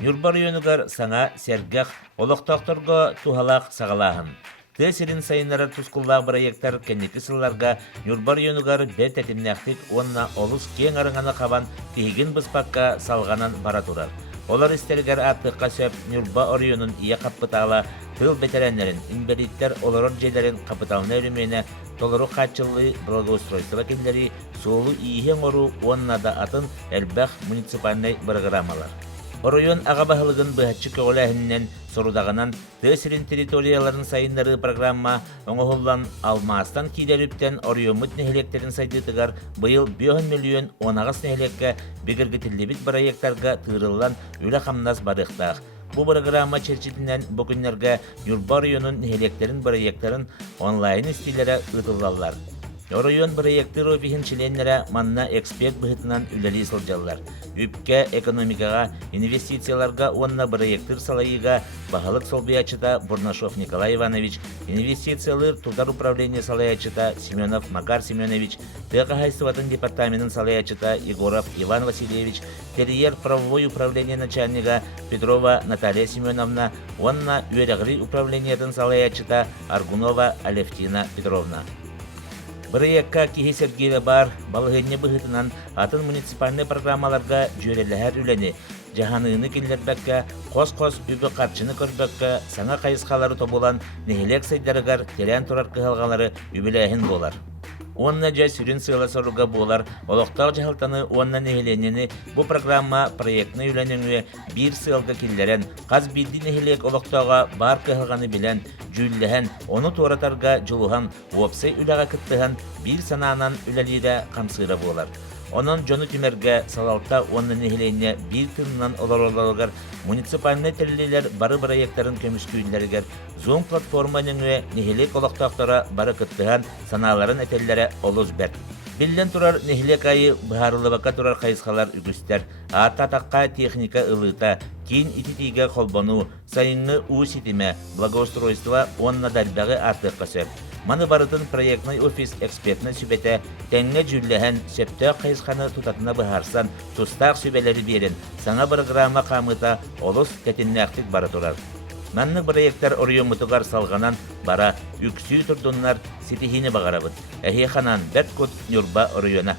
Ньурба оройуонугар саңа сергах олохтоқторго тухалақ сағалағын. Сирин сайыннарыы тускуллаах проекттар кенники сылларга Ньурба оройуонугар бер тетимнәхтик онна олус кең арыңаны қабан тигин быспакка салғанан бара турар. Олар истергер аттыққа сөп Ньурба оройуонун ия қаппытала тыл бетеренлерин, инвалидтер олорор жейлерин қапыталына өрімене толору қатчылы благоустройство кендери соолу иихен ору оннада атын элбэх муниципальный программалар. Оройуон ағабахылығын бұхатчы көғіләхіннен сорудағынан сирин территорияларын сайыннарыы программа оңоғылан алмастан кейлеріптен оройуомут нехелектерін сайдытыгар бұйыл 5 миллион онағас нехелекке бігіргітілебіт проекттарға тырылан үлі қамнас барықтақ. Бұл программа черчетінен бүкінлерге Ньурба оройуонун нехелектерін проекттарын онлайн истилері ұтылалар. Оройуон проекттер офисин членлері манна эксперт бұхытынан үлелі сылжалар. Үпке экономикаға, инвестицияларға онна проекттер салайыға бағалық солбиячыта Бурнашов Николай Иванович, инвестициялар тудар управление салаячыта Семенов Макар Семенович, Текахайстватын департаментын салаячыта Егоров Иван Васильевич, терриер правовой управление начальника Петрова Наталья Семеновна, онна үйерегри управлениятын салаячыта Аргунова Алевтина Петровна. Проектка кихи Сергееве бар, балығынне бұғытынан атын муниципальный программаларға жөреліғер үлені, жаханыны келдербәкке, қос-қос үбі қатшыны көрбәкке, саңа қайысқалары тоболан, нехелек сайдарығар, терян тұрар қығалғалары үбіләхін болар. Онна жа сирин сыйла соруга болар, олықтақ жағылтаны онна нехеленені бұл программа проектны үленіңі бір сыйлға келдерен, қаз білді нехелек олықтаға бар қығылғаны білен, жүлләһән, оны торатарға жылуған, опсай үләға кіттіған бір сананан үләлейді қамсыра болар. Onun Jonu Tümerge salalta onun nehileğine bir tınnan olurlar municipalne telliler barı proyektlerin kömüsküyleriger Zoom platformanın ve nehilek olaqtaqtara barı kıttıhan sanaların etellere oluz bert. Billen turar nehilek ayı buharılı baka turar kayısqalar ügüster. Ata-takka техника ылыта, кен ититиге қолбану, сайынны уситиме, благоустройство онна дарбағы артыққа сөп. Маны барытын проектный офис экспертны сүбеті, тәңне жүлләһән сөпті қайысқаны тұтатына бұхарсан, тұстақ сүбелері берін, саңа программа қамыта олыс кәтіннәқтік бары тұрар. Манны проекттар оройуомутугар салғанан бара үксүй тұрдынлар сетихini бағарабыд. Әхе қанан бәт код Ньурба оройуона.